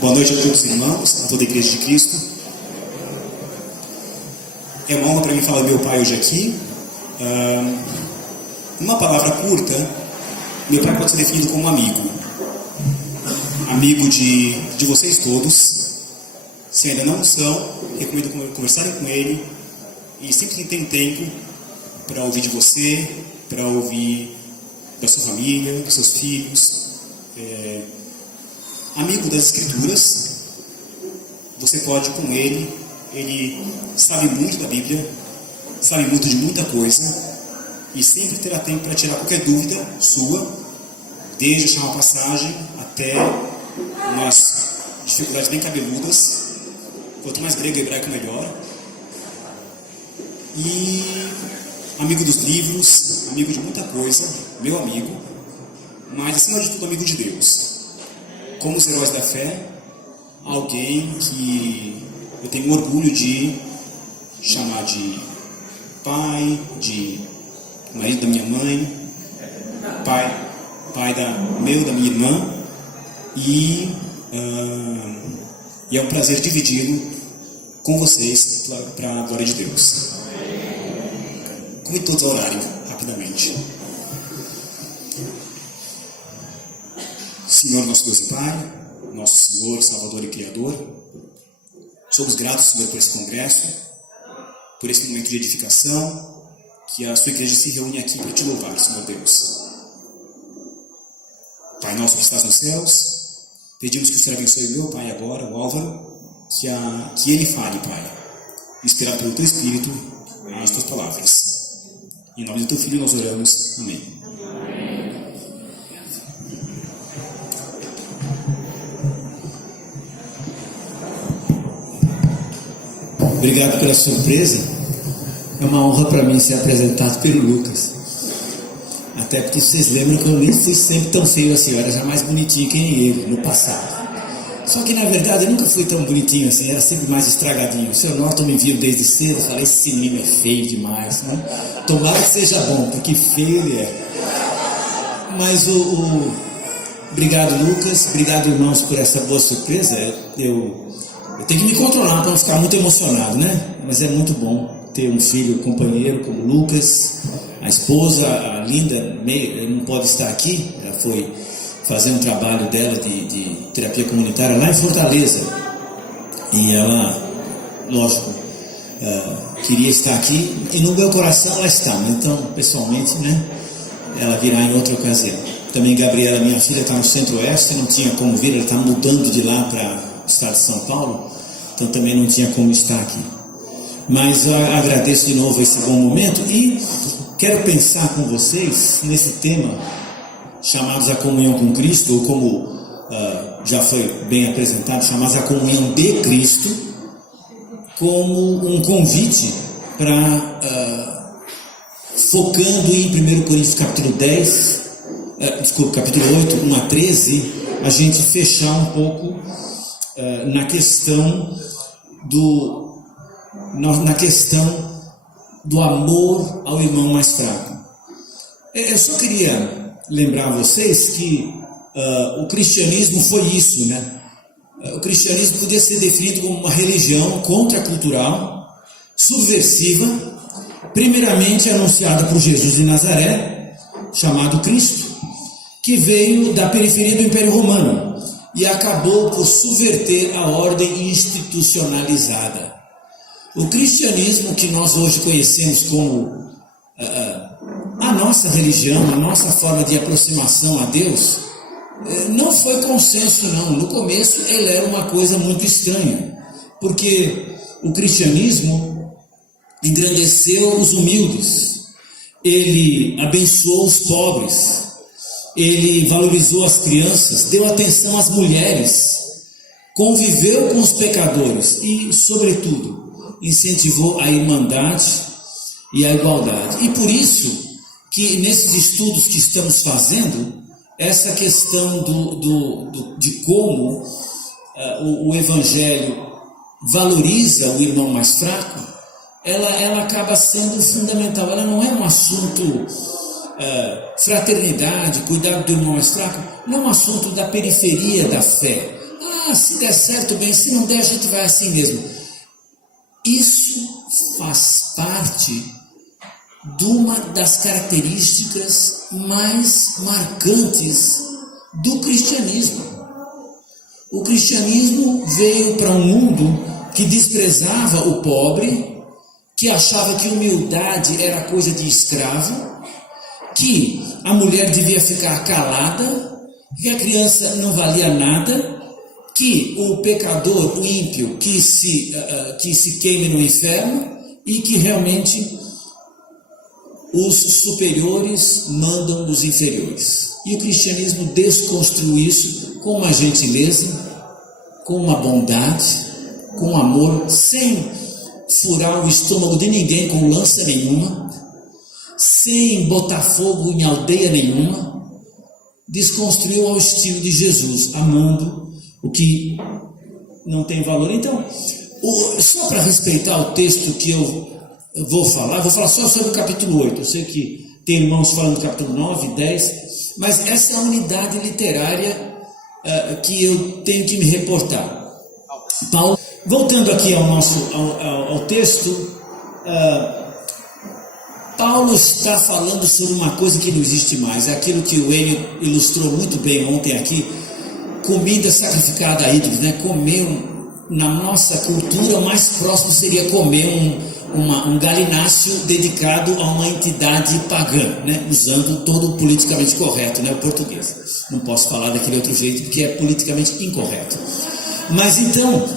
Boa noite a todos os irmãos, a toda a Igreja de Cristo. É uma honra para mim falar do meu pai hoje aqui. Uma palavra curta, meu pai pode ser definido como amigo. Amigo de vocês todos. Se ainda não são, recomendo conversarem com ele. E sempre que tem tempo para ouvir de você, para ouvir da sua família, dos seus filhos. Amigo das Escrituras, você pode com ele sabe muito da Bíblia, sabe muito de muita coisa, e sempre terá tempo para tirar qualquer dúvida sua, desde achar uma passagem até umas dificuldades bem cabeludas. Quanto mais grego e hebraico, melhor. E amigo dos livros, amigo de muita coisa, meu amigo, mas acima de tudo amigo de Deus. Como os heróis da fé, alguém que eu tenho orgulho de chamar de pai, de marido da minha mãe, pai da minha irmã, e é um prazer dividi-lo com vocês para a glória de Deus. Convido todos a orarem rapidamente. Senhor, nosso Deus e Pai, nosso Senhor, Salvador e Criador, somos gratos, Senhor, por esse congresso, por esse momento de edificação, que a sua igreja se reúne aqui para te louvar, Senhor Deus. Pai nosso que estás nos céus, pedimos que o Senhor abençoe meu Pai agora, o Álvaro, que ele fale, Pai, inspirado pelo teu Espírito, as tuas palavras. Em nome do teu Filho nós oramos. Amém. Obrigado pela surpresa. É uma honra para mim ser apresentado pelo Lucas. Até porque vocês lembram que eu nem fui sempre tão feio assim. Eu era já mais bonitinho que ele no passado. Só que na verdade eu nunca fui tão bonitinho assim. Era sempre mais estragadinho. O Sr. Norton me viu desde cedo. Eu falei, esse menino é feio demais, né? Tomara que seja bom, porque feio ele é. Mas obrigado, Lucas. Obrigado, irmãos, por essa boa surpresa. Eu tenho que me controlar para não ficar muito emocionado, né? Mas é muito bom ter um filho companheiro como o Lucas. A esposa, a Linda, não pode estar aqui. Ela foi fazer um trabalho dela de terapia comunitária lá em Fortaleza. E ela, lógico, queria estar aqui. E no meu coração ela está. Então, pessoalmente, né? Ela virá em outra ocasião. Também Gabriela, minha filha, está no Centro-Oeste. Não tinha como vir. Ela está mudando de lá para o estado de São Paulo. Então também não tinha como estar aqui. Mas eu agradeço de novo esse bom momento e quero pensar com vocês nesse tema chamados a comunhão com Cristo, ou como já foi bem apresentado, chamados a comunhão de Cristo, como um convite para, focando em 1 Coríntios capítulo 8, 1 a 13, a gente fechar um pouco na questão do amor ao irmão mais fraco. Eu só queria lembrar a vocês que o cristianismo foi isso, né? O cristianismo podia ser definido como uma religião contracultural, subversiva, primeiramente anunciada por Jesus de Nazaré, chamado Cristo, que veio da periferia do Império Romano e acabou por subverter a ordem institucionalizada. O cristianismo que nós hoje conhecemos como a nossa religião, a nossa forma de aproximação a Deus, não foi consenso não. No começo ele era uma coisa muito estranha, porque o cristianismo engrandeceu os humildes, ele abençoou os pobres, ele valorizou as crianças, deu atenção às mulheres, conviveu com os pecadores e, sobretudo, incentivou a irmandade e a igualdade. E por isso que nesses estudos que estamos fazendo, essa questão de como o Evangelho valoriza o irmão mais fraco, ela acaba sendo fundamental. Ela não é um assunto fraternidade, cuidado do irmão mais fraco, não é um assunto da periferia da fé. se der certo, bem, se não der, a gente vai assim mesmo. Isso faz parte de uma das características mais marcantes do cristianismo. O cristianismo veio para um mundo que desprezava o pobre, que achava que humildade era coisa de escravo, que a mulher devia ficar calada, que a criança não valia nada, que o pecador, o ímpio, que se queime no inferno, e que realmente os superiores mandam os inferiores. E o cristianismo desconstruiu isso com uma gentileza, com uma bondade, com amor, sem furar o estômago de ninguém com lança nenhuma, sem botar fogo em aldeia nenhuma. Desconstruiu ao estilo de Jesus, amando o que não tem valor. Então, só para respeitar o texto que eu vou falar só sobre o capítulo 8. Eu sei que tem irmãos falando do capítulo 9, 10, mas essa é a unidade literária que eu tenho que me reportar. Paulo, voltando aqui ao texto, Paulo está falando sobre uma coisa que não existe mais, é aquilo que o Enio ilustrou muito bem ontem aqui, comida sacrificada a ídolos, né? Comer, na nossa cultura, o mais próximo seria comer um galináceo dedicado a uma entidade pagã, né? Usando todo o politicamente correto, né? O português. Não posso falar daquele outro jeito porque é politicamente incorreto. Mas então,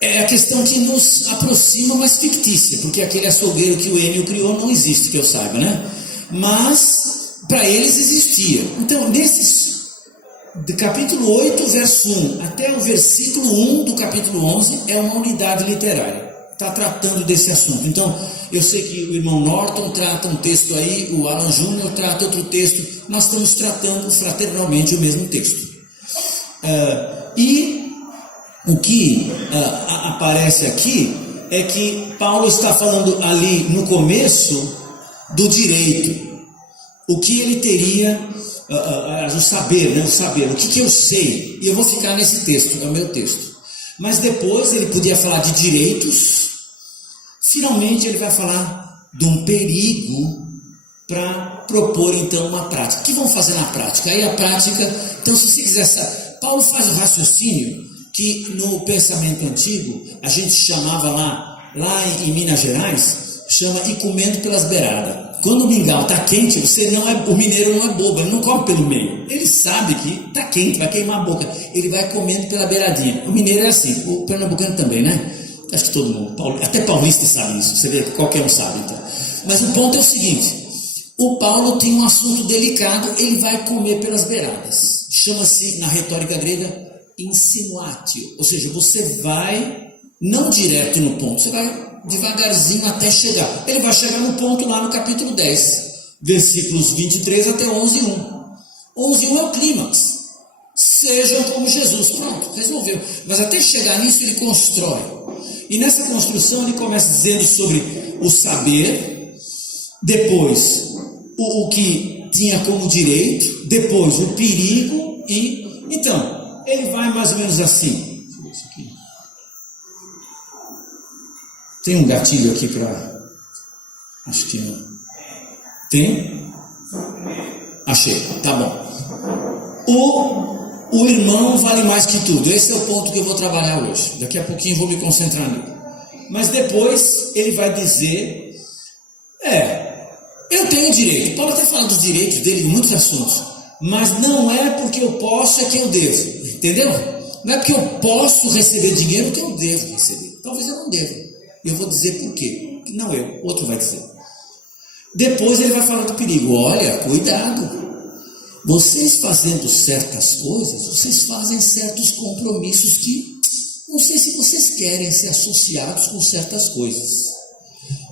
é a questão que nos aproxima, mas fictícia, porque aquele açougueiro que o Enio criou não existe, que eu saiba, né? Mas para eles existia. Então, do capítulo 8, verso 1 até o versículo 1 do capítulo 11 é uma unidade literária, está tratando desse assunto. Então, eu sei que o irmão Norton trata um texto aí, o Alan Júnior trata outro texto, nós estamos tratando fraternalmente o mesmo texto. E o que aparece aqui é que Paulo está falando ali no começo do direito, o que ele teria, o saber, né? O saber, o que eu sei, e eu vou ficar nesse texto, é o meu texto. Mas depois ele podia falar de direitos, finalmente ele vai falar de um perigo para propor então uma prática. O que vão fazer na prática? Aí a prática, então se você quiser saber, Paulo faz o raciocínio que no pensamento antigo a gente chamava lá em Minas Gerais, chama ir comendo pelas beiradas. Quando o mingau está quente, o mineiro não é bobo, ele não come pelo meio, ele sabe que está quente, vai queimar a boca, ele vai comendo pela beiradinha. O mineiro é assim, o pernambucano também, né? Acho que todo mundo, até paulista sabe isso, você vê que qualquer um sabe. Então. Mas o ponto é o seguinte, o Paulo tem um assunto delicado, ele vai comer pelas beiradas, chama-se na retórica grega insinuatio, ou seja, você vai não direto no ponto, você vai devagarzinho até chegar. Ele vai chegar no ponto lá no capítulo 10, versículos 23 até 11:1. 11:1 é o clímax. Sejam como Jesus. Pronto, resolveu. Mas até chegar nisso ele constrói. E nessa construção ele começa dizendo sobre o saber, depois o que tinha como direito, depois o perigo e... Então, ele vai mais ou menos assim. Deixa eu ver isso aqui. Tem um gatilho aqui para... Acho que não. Tem? Achei, tá bom. O irmão vale mais que tudo. Esse é o ponto que eu vou trabalhar hoje. Daqui a pouquinho vou me concentrar nele. Mas depois ele vai dizer... eu tenho direito. Paulo até fala dos direitos dele em muitos assuntos. Mas não é porque eu posso, é que eu devo. Entendeu? Não é porque eu posso receber dinheiro que eu devo receber. Talvez eu não deva. Eu vou dizer por quê. Não eu, outro vai dizer. Depois ele vai falar do perigo. Olha, cuidado. Vocês fazendo certas coisas, vocês fazem certos compromissos que não sei se vocês querem ser associados com certas coisas.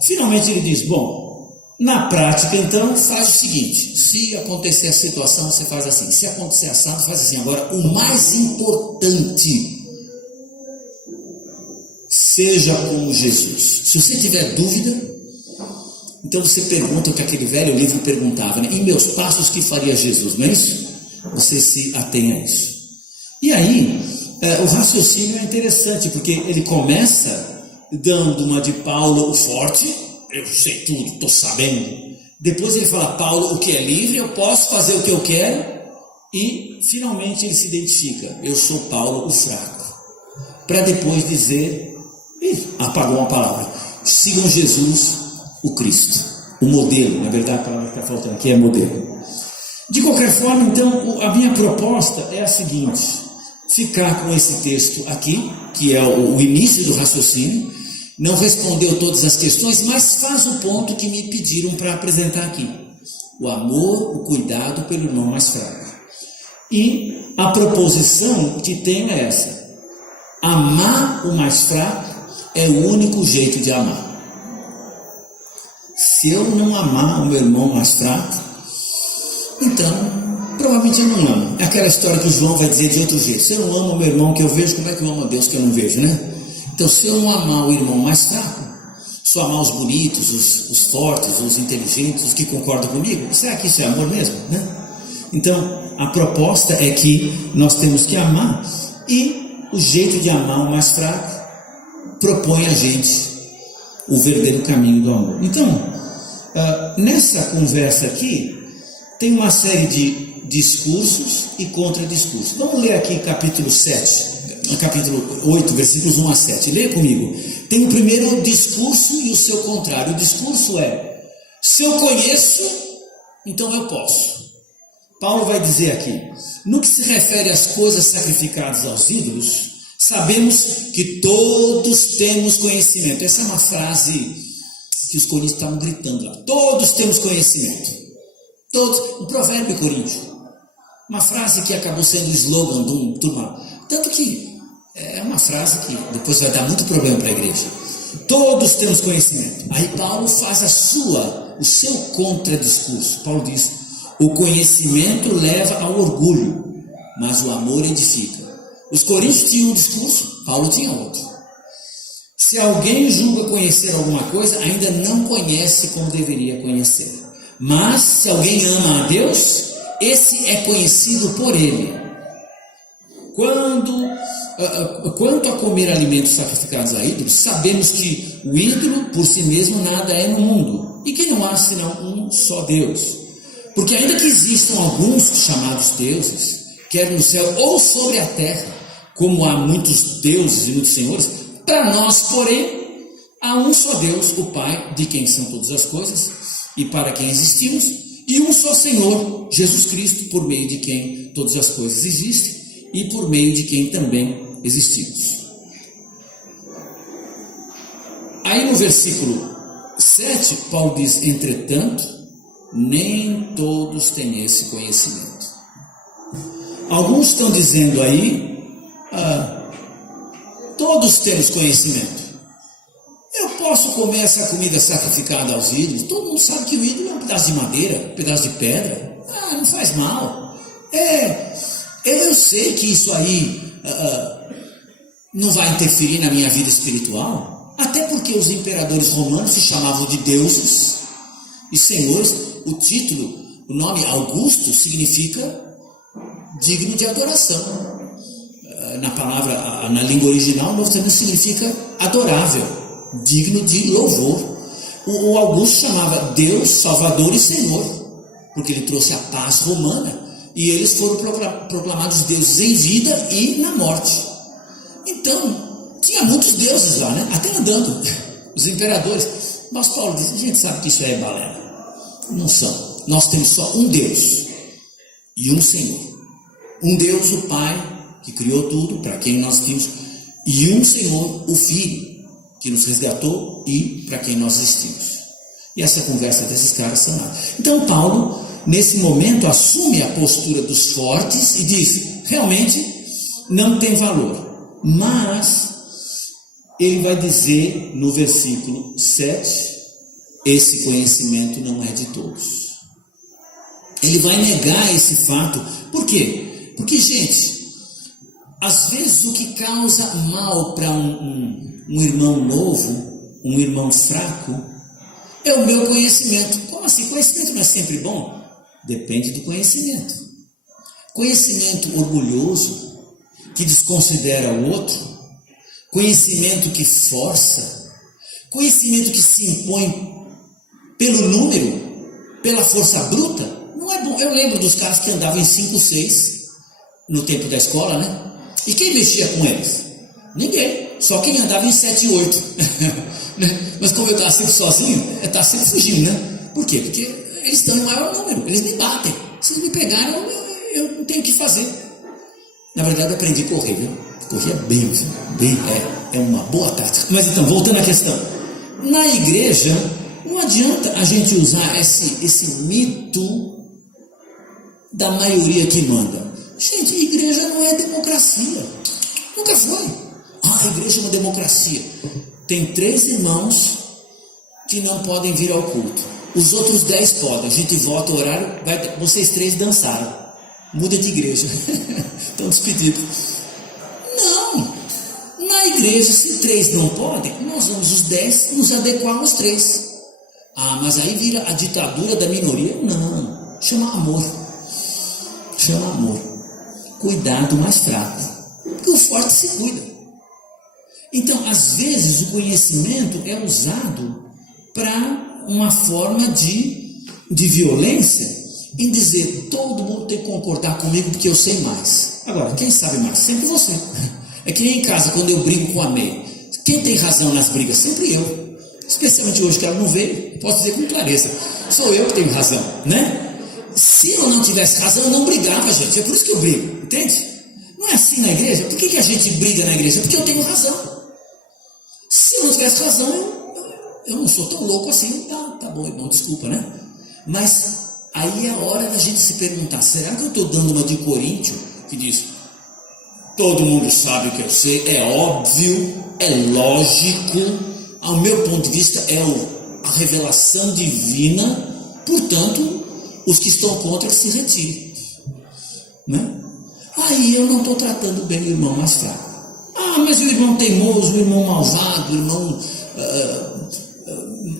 Finalmente ele diz, bom, na prática então faz o seguinte, se acontecer a situação você faz assim, se acontecer assado faz assim. Agora o mais importante, seja como Jesus. Se você tiver dúvida, então você pergunta o que aquele velho livro perguntava, né? Em meus passos que faria Jesus, não é isso? Você se atém a isso. E aí, o raciocínio é interessante, porque ele começa dando uma de Paulo o forte, eu sei tudo, estou sabendo. Depois ele fala, Paulo, o que é livre, eu posso fazer o que eu quero. E finalmente ele se identifica, eu sou Paulo o fraco. Para depois dizer, apagou uma palavra, sigam Jesus o Cristo, o modelo. Na verdade a palavra que está faltando aqui é modelo. De qualquer forma, então, a minha proposta é a seguinte: ficar com esse texto aqui, que é o início do raciocínio. Não respondeu todas as questões, mas faz o ponto que me pediram para apresentar aqui: o amor, o cuidado pelo irmão mais fraco. E a proposição que tenho é essa: amar o mais fraco é o único jeito de amar. Se eu não amar o meu irmão mais fraco, então provavelmente eu não amo. É aquela história que o João vai dizer de outro jeito: se eu não amo o meu irmão que eu vejo, como é que eu amo a Deus que eu não vejo, né? Então, se eu não amar o irmão mais fraco, se eu amar os bonitos, os fortes, os inteligentes, os que concordam comigo, será que isso é amor mesmo, né? Então, a proposta é que nós temos que amar, e o jeito de amar o mais fraco propõe a gente o verdadeiro caminho do amor. Então, nessa conversa aqui, tem uma série de discursos e contradiscursos. Vamos ler aqui capítulo 7. Capítulo 8, versículos 1 a 7. Leia comigo. Tem o primeiro discurso e o seu contrário. O discurso é: se eu conheço, então eu posso. Paulo vai dizer aqui: no que se refere às coisas sacrificadas aos ídolos, sabemos que todos temos conhecimento. Essa é uma frase que os coríntios estavam gritando lá. Todos temos conhecimento. Todos. Um provérbio coríntio. Uma frase que acabou sendo o slogan de um turma. Tanto que é uma frase que depois vai dar muito problema para a igreja. Todos temos conhecimento. Aí Paulo faz o seu contradiscurso. Paulo diz: o conhecimento leva ao orgulho, mas o amor edifica. Os coríntios tinham um discurso, Paulo tinha outro. Se alguém julga conhecer alguma coisa, ainda não conhece como deveria conhecer. Mas se alguém ama a Deus, esse é conhecido por ele. Quanto a comer alimentos sacrificados a ídolos, sabemos que o ídolo por si mesmo nada é no mundo, e que não há senão um só Deus. Porque ainda que existam alguns chamados deuses, quer no céu ou sobre a terra, como há muitos deuses e muitos senhores, para nós, porém, há um só Deus, o Pai, de quem são todas as coisas e para quem existimos, e um só Senhor, Jesus Cristo, por meio de quem todas as coisas existem e por meio de quem também existimos. Aí no versículo 7, Paulo diz: entretanto, nem todos têm esse conhecimento. Alguns estão dizendo aí, todos temos conhecimento. Eu posso comer essa comida sacrificada aos ídolos? Todo mundo sabe que o ídolo é um pedaço de madeira, um pedaço de pedra. Não faz mal. Eu sei que isso aí não vai interferir na minha vida espiritual, até porque os imperadores romanos se chamavam de deuses e senhores. O título, o nome Augusto, significa digno de adoração. Na língua original, o Novo Testamento significa adorável, digno de louvor. O Augusto chamava Deus, Salvador e Senhor, porque ele trouxe a paz romana, e eles foram proclamados deuses em vida e na morte. Então, tinha muitos deuses lá, né? Até andando, os imperadores. Mas Paulo diz: a gente sabe que isso é balela. Não são. Nós temos só um Deus e um Senhor. Um Deus, o Pai, que criou tudo, para quem nós temos, e um Senhor, o Filho, que nos resgatou e para quem nós existimos. E essa conversa desses caras são nada. Então Paulo, nesse momento, assume a postura dos fortes e diz: realmente não tem valor. Mas ele vai dizer no versículo 7, esse conhecimento não é de todos. Ele vai negar esse fato. Por quê? Porque, gente, às vezes o que causa mal para um irmão novo, um irmão fraco, é o meu conhecimento. Como assim? Conhecimento não é sempre bom? Depende do conhecimento. Conhecimento orgulhoso, que desconsidera o outro, conhecimento que força, conhecimento que se impõe pelo número, pela força bruta, não é bom. Eu lembro dos caras que andavam em 5, 6 no tempo da escola, né? E quem mexia com eles? Ninguém, só quem andava em 7, 8. Mas como eu estava sempre sozinho, eu estava sempre fugindo, né? Por quê? Porque eles estão em maior número, eles me batem. Se eles me pegaram, eu não tenho o que fazer. Na verdade, eu aprendi a correr, viu? Corria bem, é uma boa tática. Mas então, voltando à questão. Na igreja, não adianta a gente usar esse mito da maioria que manda. Gente, igreja não é democracia. Nunca foi. A igreja é uma democracia. Tem 3 irmãos que não podem vir ao culto. Os outros 10 podem. A gente vota o horário, vocês 3 dançaram. Muda de igreja. Estão despedidos. Não. Na igreja, se 3 não podem, nós vamos os 10 nos adequar aos 3. Ah, mas aí vira a ditadura da minoria? Não. Chama amor. Chama amor. Cuidado mais fraco. Porque o forte se cuida. Então, às vezes, o conhecimento é usado para uma forma de violência, em dizer, todo mundo tem que concordar comigo porque eu sei mais. Agora, quem sabe mais? Sempre você. É que nem em casa, quando eu brigo com a May. Quem tem razão nas brigas? Sempre eu. Especialmente hoje que ela não veio, posso dizer com clareza, sou eu que tenho razão, né? Se eu não tivesse razão, eu não brigava, gente. É por isso que eu brigo, entende? Não é assim na igreja. Por que a gente briga na igreja? Porque eu tenho razão. Se eu não tivesse razão, eu não sou tão louco assim. Tá bom, irmão, desculpa, né? Mas aí é a hora da gente se perguntar, será que eu estou dando uma de Coríntio, que diz, todo mundo sabe o que eu sei, é óbvio, é lógico, ao meu ponto de vista é a revelação divina, portanto, os que estão contra que se retirem, né? Aí eu não estou tratando bem o irmão mais fraco. Ah, mas o irmão teimoso, o irmão malvado, o irmão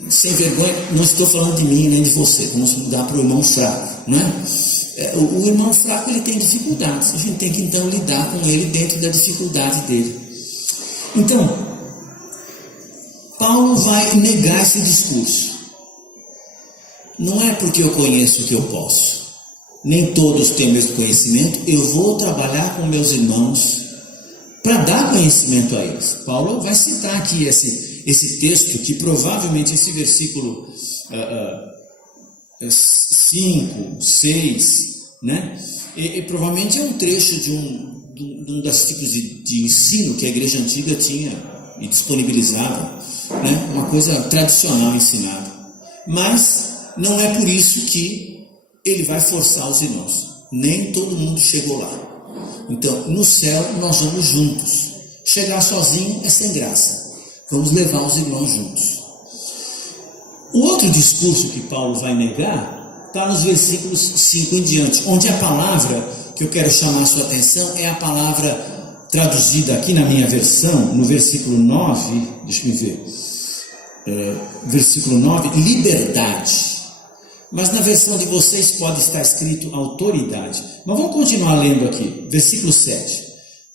sem vergonha, não estou falando de mim nem de você, vamos mudar para o irmão fraco, né? O irmão fraco, ele tem dificuldades, a gente tem que então lidar com ele dentro da dificuldade dele. Então, Paulo vai negar esse discurso. Não é porque eu conheço o que eu posso. Nem todos têm o mesmo conhecimento. Eu vou trabalhar com meus irmãos para dar conhecimento a eles. Paulo vai citar aqui esse texto, que provavelmente esse versículo 5, 6, né? E provavelmente é um trecho de um dos tipos de ensino que a igreja antiga tinha e disponibilizava, né? Uma coisa tradicional ensinada. Mas não é por isso que ele vai forçar os irmãos. Nem todo mundo chegou lá. Então, no céu nós vamos juntos. Chegar sozinho é sem graça. Vamos levar os irmãos juntos. O outro discurso que Paulo vai negar está nos versículos 5 em diante, onde a palavra que eu quero chamar a sua atenção é a palavra traduzida aqui na minha versão, no versículo 9, deixa eu ver, versículo 9, liberdade. Mas na versão de vocês pode estar escrito autoridade. Mas vamos continuar lendo aqui, versículo 7.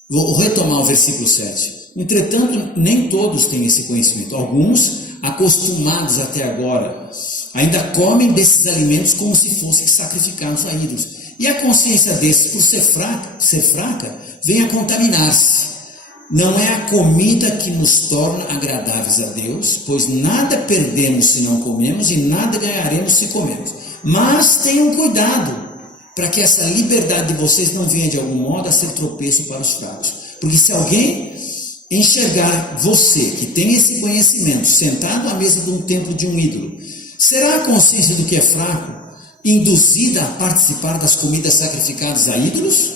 Vou retomar o versículo 7. Entretanto, nem todos têm esse conhecimento. Alguns, acostumados até agora, ainda comem desses alimentos como se fossem sacrificados a ídolos. E a consciência desses, por ser fraca, vem a contaminar-se. Não é a comida que nos torna agradáveis a Deus, pois nada perdemos se não comemos e nada ganharemos se comemos. Mas tenham cuidado, para que essa liberdade de vocês não venha de algum modo a ser tropeço para os fracos. Porque se alguém enxergar você, que tem esse conhecimento, sentado à mesa de um templo de um ídolo, será a consciência do que é fraco induzida a participar das comidas sacrificadas a ídolos?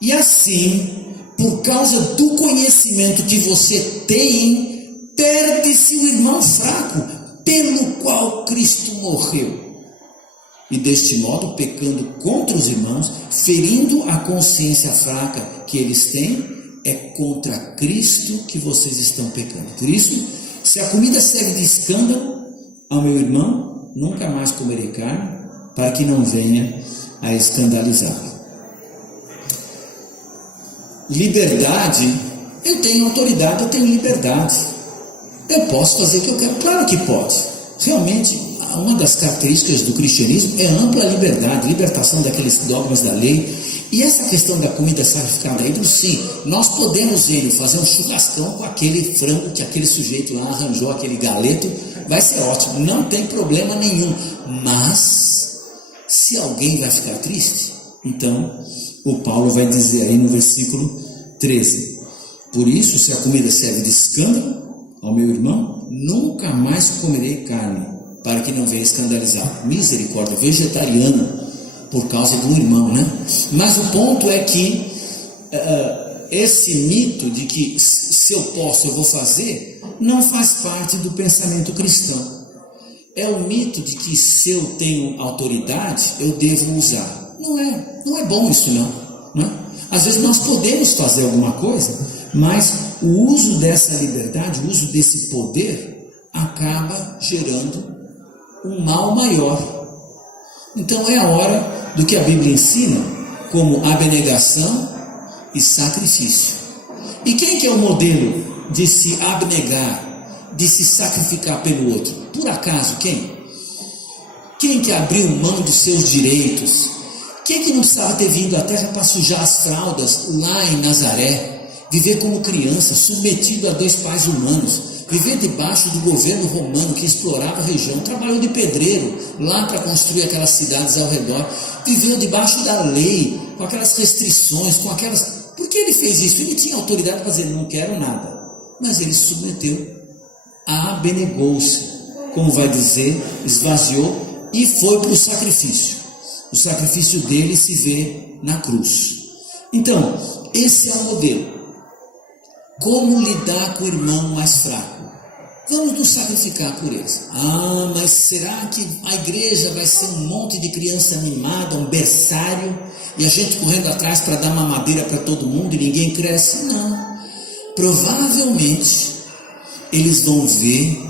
E assim, por causa do conhecimento que você tem, perde-se o irmão fraco, pelo qual Cristo morreu. E deste modo, pecando contra os irmãos, ferindo a consciência fraca que eles têm, é contra Cristo que vocês estão pecando. Por isso, se a comida serve de escândalo ao meu irmão, nunca mais comerei carne, para que não venha a escandalizá-lo. liberdade, eu tenho autoridade, eu tenho liberdade. Eu posso fazer o que eu quero? Claro que pode. Realmente, uma das características do cristianismo é ampla liberdade, libertação daqueles dogmas da lei. E essa questão da comida sacrificada aí, sim, nós podemos ir fazer um churrascão com aquele frango que aquele sujeito lá arranjou, aquele galeto, vai ser ótimo, não tem problema nenhum. Mas, se alguém vai ficar triste, então o Paulo vai dizer aí no versículo 13: por isso, se a comida serve de escândalo ao meu irmão, nunca mais comerei carne, para que não venha escandalizar. Misericórdia, vegetariano por causa do irmão, né? Mas o ponto é que esse mito de que se eu posso, eu vou fazer, não faz parte do pensamento cristão. É o mito de que se eu tenho autoridade, eu devo usar. Não é bom isso não é? Às vezes nós podemos fazer alguma coisa, mas o uso dessa liberdade, o uso desse poder, acaba gerando um mal maior. Então é a hora do que a Bíblia ensina como abnegação e sacrifício. E quem que é o modelo de se abnegar, de se sacrificar pelo outro? Por acaso quem? Quem que abriu mão dos seus direitos? Quem que não precisava ter vindo à terra para sujar as fraldas lá em Nazaré? Viver como criança, submetido a 2 pais humanos, viver debaixo do governo romano que explorava a região, trabalhou de pedreiro lá para construir aquelas cidades ao redor, viveu debaixo da lei, com aquelas restrições, com aquelas... Por que ele fez isso? Ele tinha autoridade para dizer, não quero nada, mas ele se submeteu, abnegou-se, como vai dizer, esvaziou e foi para o sacrifício. O sacrifício dele se vê na cruz. Então, esse é o modelo. Como lidar com o irmão mais fraco? Vamos nos sacrificar por eles. Mas será que a igreja vai ser um monte de criança animada, um berçário, e a gente correndo atrás para dar mamadeira para todo mundo e ninguém cresce? Não. Provavelmente eles vão ver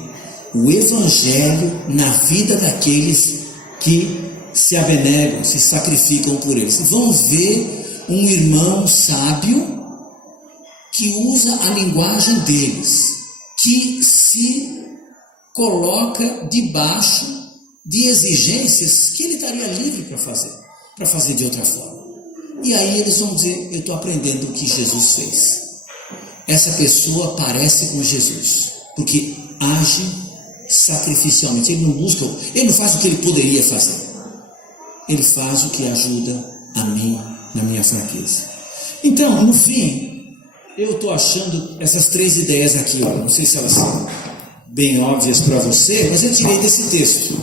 o evangelho na vida daqueles que se abnegam, se sacrificam por eles. Vão ver um irmão sábio que usa a linguagem deles, que se coloca debaixo de exigências que ele estaria livre para fazer de outra forma. E aí eles vão dizer, eu estou aprendendo o que Jesus fez. Essa pessoa parece com Jesus, porque age sacrificialmente, ele não faz o que ele poderia fazer, ele faz o que ajuda a mim na minha fraqueza. Então, no fim, eu estou achando essas 3 ideias aqui, olha, não sei se elas são bem óbvias para você, mas eu tirei desse texto.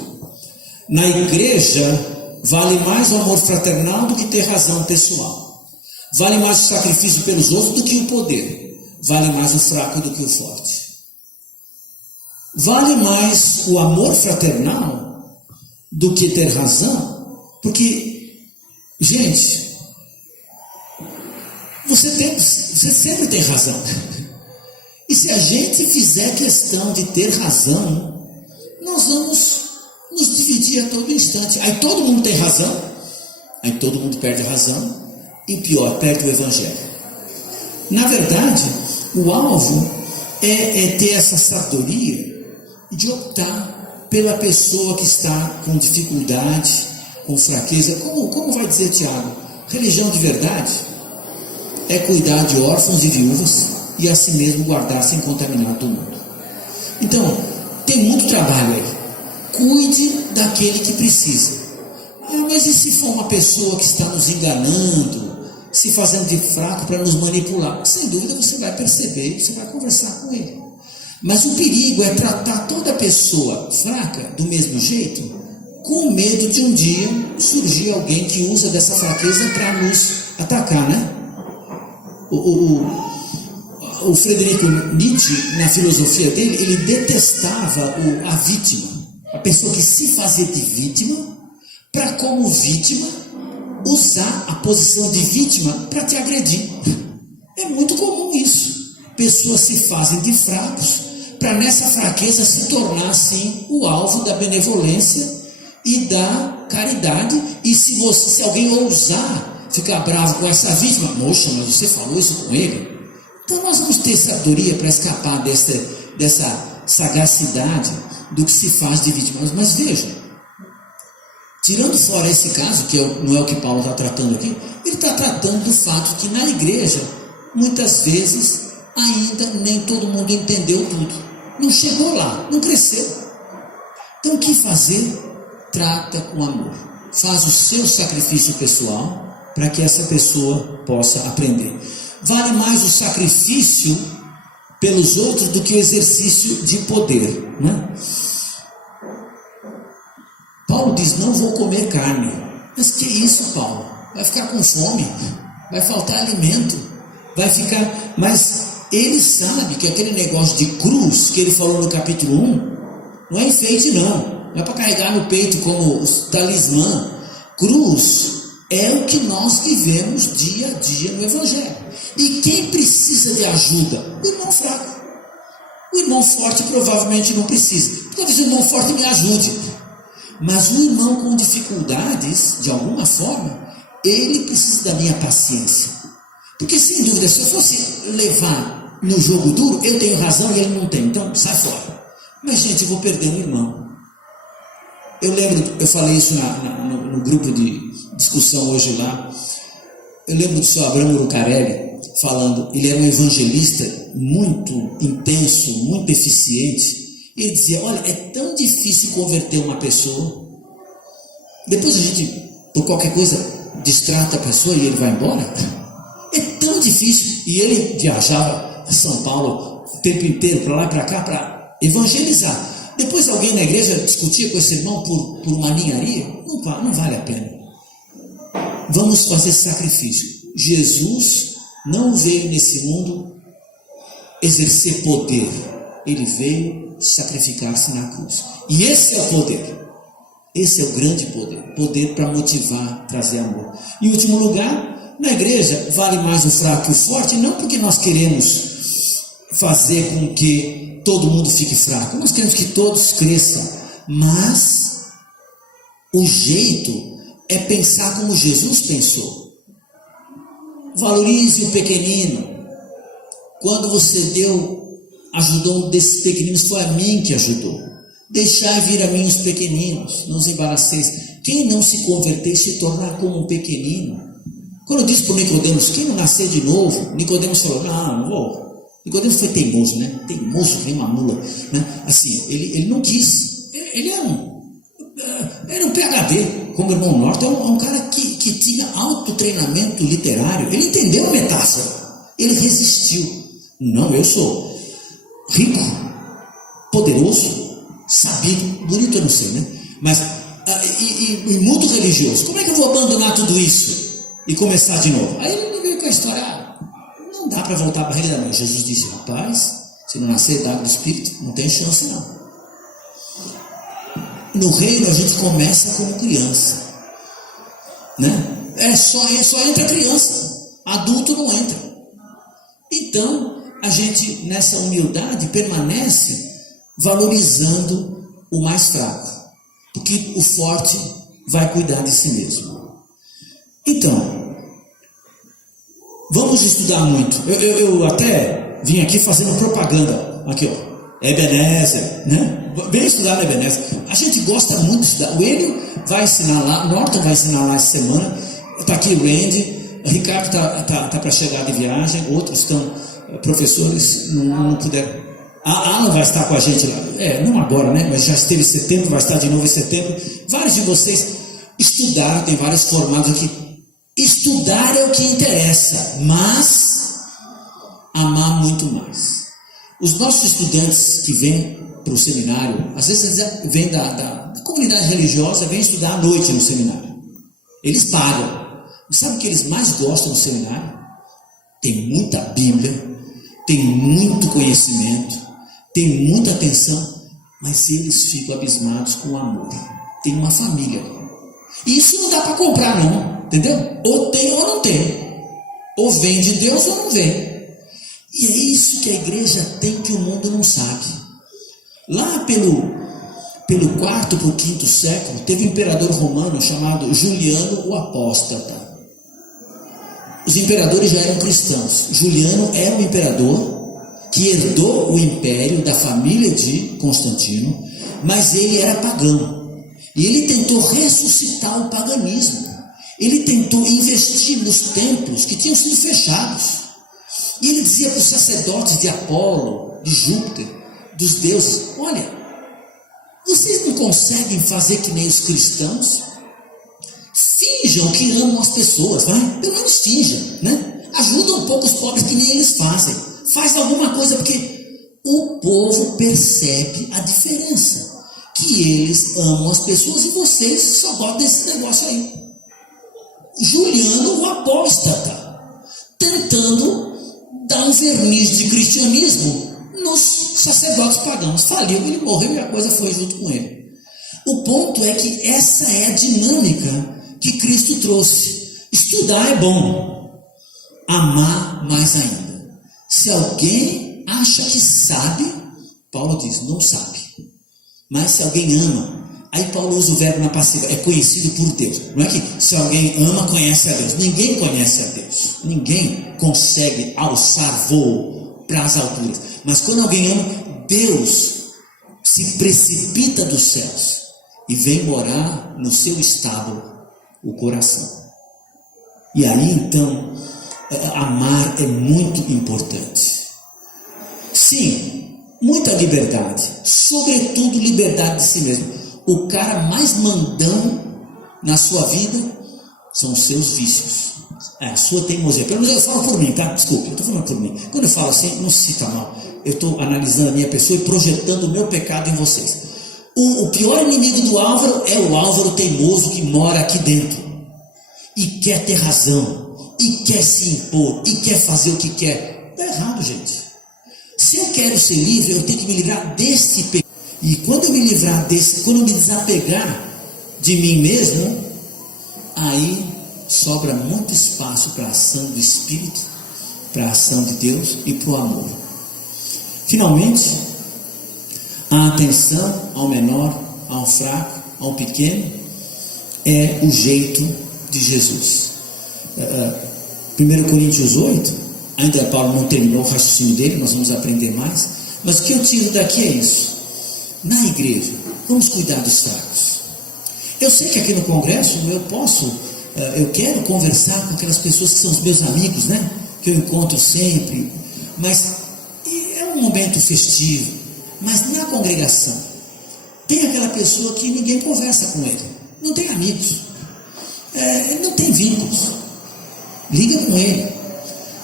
Na igreja, vale mais o amor fraternal do que ter razão pessoal. Vale mais o sacrifício pelos outros do que o poder. Vale mais o fraco do que o forte. Vale mais o amor fraternal do que ter razão, porque, gente, você sempre tem razão. E se a gente fizer questão de ter razão, nós vamos nos dividir a todo instante. Aí todo mundo tem razão, aí todo mundo perde a razão, e pior, perde o evangelho. Na verdade, o alvo é ter essa sabedoria de optar pela pessoa que está com dificuldade, com fraqueza. Como vai dizer Tiago? Religião de verdade é cuidar de órfãos e viúvas e a si mesmo guardar sem contaminar todo mundo. Então, tem muito trabalho aí. Cuide daquele que precisa. Mas e se for uma pessoa que está nos enganando, se fazendo de fraco para nos manipular? Sem dúvida você vai perceber, você vai conversar com ele. Mas o perigo é tratar toda pessoa fraca do mesmo jeito, com medo de um dia surgir alguém que usa dessa fraqueza para nos atacar, né? O Friedrich Nietzsche, na filosofia dele, ele detestava a vítima, a pessoa que se fazia de vítima, para como vítima usar a posição de vítima para te agredir. É muito comum isso. Pessoas se fazem de fracos para nessa fraqueza se tornar assim o alvo da benevolência e da caridade. E se alguém ousar ficar bravo com essa vítima. Moxa, mas você falou isso com ele? Então nós vamos ter sabedoria para escapar dessa sagacidade do que se faz de vítima. Mas veja, tirando fora esse caso, que não é o que Paulo está tratando aqui, ele está tratando do fato que na igreja, muitas vezes, ainda nem todo mundo entendeu tudo. Não chegou lá, não cresceu. Então o que fazer? Trata com amor. Faz o seu sacrifício pessoal para que essa pessoa possa aprender. Vale mais o sacrifício pelos outros do que o exercício de poder, né? Paulo diz, não vou comer carne. Mas que isso, Paulo? Vai ficar com fome, vai faltar alimento, vai ficar... Mas ele sabe que aquele negócio de cruz que ele falou no capítulo 1 não é enfeite não é para carregar no peito como talismã. Cruz é o que nós vivemos dia a dia no Evangelho. E quem precisa de ajuda? O irmão fraco. O irmão forte provavelmente não precisa. Talvez o irmão forte me ajude. Mas o irmão com dificuldades, de alguma forma, ele precisa da minha paciência. Porque sem dúvida, se eu fosse levar no jogo duro, eu tenho razão e ele não tem. Então sai fora. Mas gente, eu vou perder um irmão. Eu lembro, eu falei isso no grupo de discussão hoje lá. Eu lembro do senhor Abramo Lucarelli falando, ele era um evangelista muito intenso, muito eficiente. Ele dizia, olha, é tão difícil converter uma pessoa. Depois a gente, por qualquer coisa, distrata a pessoa e ele vai embora. É tão difícil. E ele viajava a São Paulo o tempo inteiro, para lá e para cá, para evangelizar. Depois alguém na igreja discutia com esse irmão por uma ninharia. Não vale a pena. Vamos fazer sacrifício. Jesus não veio nesse mundo exercer poder. Ele veio sacrificar-se na cruz. E esse é o poder. Esse é o grande poder. Poder para motivar, trazer amor. Em último lugar, na igreja vale mais o fraco que o forte, não porque nós queremos fazer com que todo mundo fique fraco. Nós queremos que todos cresçam. Mas o jeito é pensar como Jesus pensou. Valorize o pequenino. Quando você ajudou um desses pequeninos, foi a mim que ajudou. Deixai vir a mim os pequeninos, não os embaraceis. Quem não se converter se tornar como um pequenino. Quando eu disse para o Nicodemos, quem não nascer de novo, Nicodemos falou, não vou. Nicodemos foi teimoso, né? Teimoso que nem uma mula, né? Assim, ele não quis. Ele era um PhD, como o irmão Norton, é um cara que tinha alto treinamento literário. Ele entendeu a metáfora. Ele resistiu. Não, eu sou rico, poderoso, sabido, bonito eu não sei, né? Mas, e muito religioso. Como é que eu vou abandonar tudo isso e começar de novo? Aí ele veio com a história, não dá para voltar para a realidade. Não. Jesus disse, rapaz, se não nascer da água do Espírito, não tem chance não. No reino a gente começa como criança, né? Só entra criança, adulto não entra. Então, a gente nessa humildade permanece valorizando o mais fraco, porque o forte vai cuidar de si mesmo. Então, vamos estudar muito. Eu até vim aqui fazendo propaganda, aqui ó, Ebenezer, né? Vem estudar na Ebenezer. A gente gosta muito de estudar. O Enio vai ensinar lá, Norton vai ensinar lá essa semana. Está aqui o Randy, o Ricardo tá para chegar de viagem, outros estão, professores, não puderam. A Alan vai estar com a gente lá, não agora, né? Mas já esteve em setembro, vai estar de novo em setembro. Vários de vocês estudaram, tem vários formados aqui. Estudar é o que interessa, mas amar muito mais. Os nossos estudantes que vêm para o seminário, às vezes eles vêm da comunidade religiosa, vêm estudar à noite no seminário. Eles pagam. E sabe o que eles mais gostam no seminário? Tem muita Bíblia, tem muito conhecimento, tem muita atenção, mas eles ficam abismados com o amor. Tem uma família. E isso não dá para comprar não, entendeu? Ou tem ou não tem. Ou vem de Deus ou não vem. E é isso que a igreja tem que o mundo não sabe. Lá pelo 4º, por 5º século, teve um imperador romano chamado Juliano o Apóstata. os imperadores já eram cristãos. Juliano era um imperador que herdou o império da família de Constantino, mas ele era pagão. E ele tentou ressuscitar o paganismo. Ele tentou investir nos templos que tinham sido fechados. E ele dizia para os sacerdotes de Apolo, de Júpiter, dos deuses: olha, vocês não conseguem fazer que nem os cristãos? Finjam que amam as pessoas, vai? Pelo menos finjam, né? Ajudam um pouco os pobres que nem eles fazem. Faz alguma coisa, porque o povo percebe a diferença. Que eles amam as pessoas e vocês só gostam desse negócio aí. Juliano, o apóstata, tentando dar um verniz de cristianismo nos sacerdotes pagãos. Faliu, ele morreu e a coisa foi junto com ele. O ponto é que essa é a dinâmica que Cristo trouxe. Estudar é bom, amar mais ainda. Se alguém acha que sabe, Paulo diz, não sabe. Mas se alguém ama, aí Paulo usa o verbo na passiva, é conhecido por Deus. Não é que se alguém ama, conhece a Deus. Ninguém conhece a Deus. Ninguém consegue alçar voo para as alturas. Mas quando alguém ama, Deus se precipita dos céus e vem morar no seu estábulo, o coração. E aí então, amar é muito importante. Sim, muita liberdade, sobretudo liberdade de si mesmo. O cara mais mandão na sua vida são os seus vícios, a sua teimosia. Pelo menos eu falo por mim, tá? Desculpa, eu estou falando por mim. Quando eu falo assim, não se cita mal. Eu estou analisando a minha pessoa e projetando o meu pecado em vocês. O pior inimigo do Álvaro é o Álvaro teimoso que mora aqui dentro e quer ter razão, e quer se impor, e quer fazer o que quer. Está errado, gente. Se eu quero ser livre, eu tenho que me livrar desse pecado. E quando eu me livrar desse, quando eu me desapegar de mim mesmo, aí sobra muito espaço para a ação do Espírito, para a ação de Deus e para o amor. Finalmente, a atenção ao menor, ao fraco, ao pequeno, é o jeito de Jesus. 1 Coríntios 8, ainda Paulo não terminou o raciocínio dele, nós vamos aprender mais, mas o que eu tiro daqui é isso. Na igreja, vamos cuidar dos fracos. Eu sei que aqui no congresso eu quero conversar com aquelas pessoas que são os meus amigos, né? Que eu encontro sempre, mas é um momento festivo. Mas na congregação tem aquela pessoa que ninguém conversa com ele, não tem amigos, ele não tem vínculos. Liga com ele.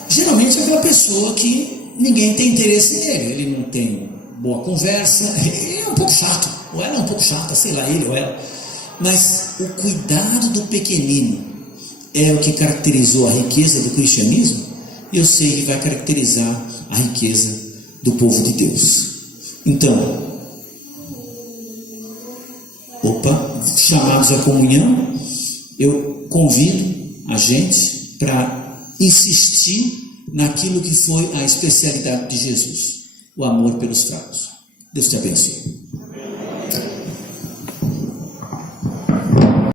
Geralmente é aquela pessoa que ninguém tem interesse nele, ele não tem boa conversa, ele é um pouco chato, ou ela é um pouco chata, sei lá, ele ou ela. Mas o cuidado do pequenino é o que caracterizou a riqueza do cristianismo, e eu sei que vai caracterizar a riqueza do povo de Deus. Então, chamados à comunhão, eu convido a gente para insistir naquilo que foi a especialidade de Jesus, o amor pelos fracos. Deus te abençoe.